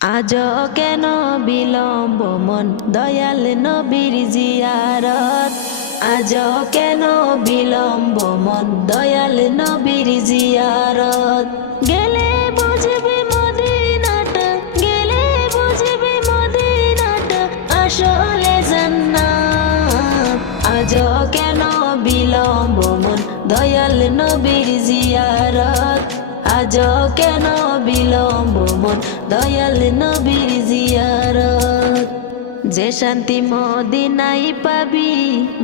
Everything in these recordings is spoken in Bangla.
আজ কেন বিলম্ব মন দয়াল নবীর জিয়ারত। আজ কেন বিলম্ব মন দয়াল নবীর জিয়ারত। গেলে বুঝবি মদিনাটা, গেলে বুঝবি মদিনাটা আসলে জান্নাত। আজ কেন বিলম্ব মন দয়াল নবীর জিয়ারত। আজ কেন বিলম্ব মন দয়াল নবীর জিয়ারত। যে শান্তি মদিনায় পাবি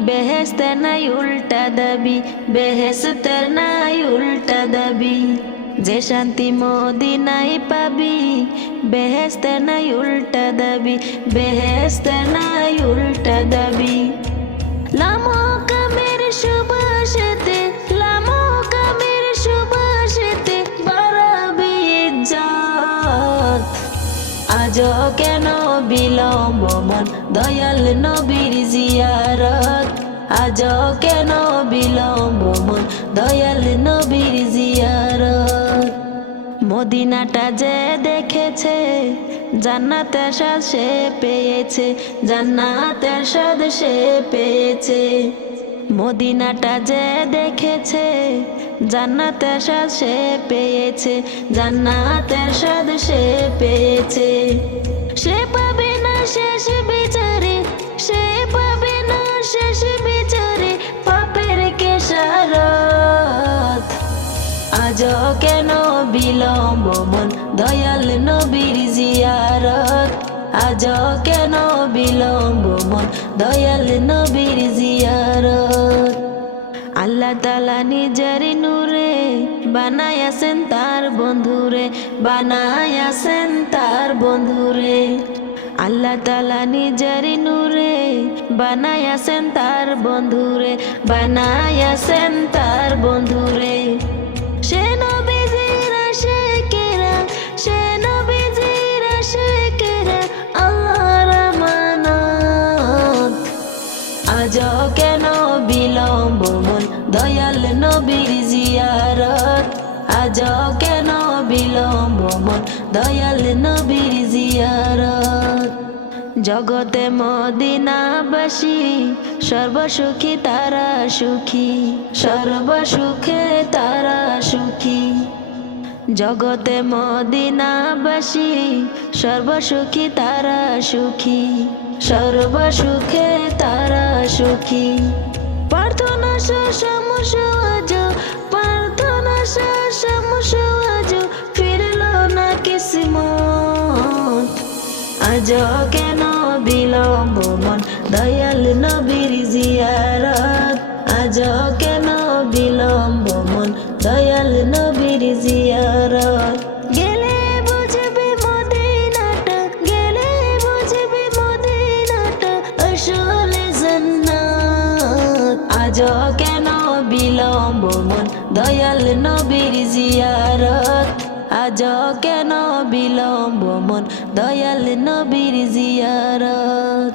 বেহেশতে নাই উল্টা দাবি, বেহেশতের নাই উল্টা দাবি। যে শান্তি মদিনায় পাবি বেহেশতে নাই উল্টা দাবি, বেহেশতে নাই উল্টা দাবি। লামো কামের সুবাসেতে, লামো কামের সুবাসেতে বাড়াবি ইজ্জত। আজ কেন বিলম্ব মন দয়াল নবীর জিয়ারত। আজ কেন বিলম্ব মন দয়াল নবীর জিয়ারত। মদিনাটা যে দেখেছে জান্নাতের স্বাদ সে পেয়েছে, জান্নাতের স্বাদ সে পেয়েছে। মদিনাটা যে দেখেছে জান্নাতের স্বাদ সে পেয়েছে, জান্নাতের স্বাদ সে পেয়েছে। সে পাবে না শেষ বিচারে, সে পাবে না শেষ বিচারে পাপের কেশারত। আজ কেন বিলম্ব মন দয়াল নবীর জিয়ারত। আজ কেন বিলম্ব মন দয়াল নবীর জিয়ারত। আল্লাহ তাআলা নিজের নূরে বানায়াছেন তার বন্ধুরে, বানায়াছেন তার বন্ধুরে। আল্লাহ তাআলা নিজের নূরে বানায়াছেন তার বন্ধুরে, বানায়াছেন তার বন্ধুরে। সে নবীজির আশিকেরা, সে নবীজির আশিকেরা আল্লাহর আমানত। আজ কেন বিলম্ব মন দয়াল নবীর জিয়ারত। আজ কেন বিলম্ব মন দয়াল নবীর জিয়ারত। জগতে মদিনাবাসী সর্বসুখী তারা সুখী, সর্বসুখে তারা সুখী। জগতে মদিনাবাসী সর্বসুখী তারা সুখী, সর্বসুখে তারা সুখী। প্রার্থনা সমস আজ, প্রার্থনা সমস আজ ফিরল না কিসমত। আজ কেন বিলম্ব মন দয়াল নবীর জিয়ারত। আজ কেন বিলম্ব মন দয়াল নবীর জিয়ারত। গেলে বুঝবি মদিনাটা, গেলে বুঝবি মদিনাটা আসলে জান্নাত। আজ কেন বিলম্ব মন দয়াল নবীর জিয়ারত। আজ কেন বিলম্ব মন দয়াল নবীর জিয়ারত।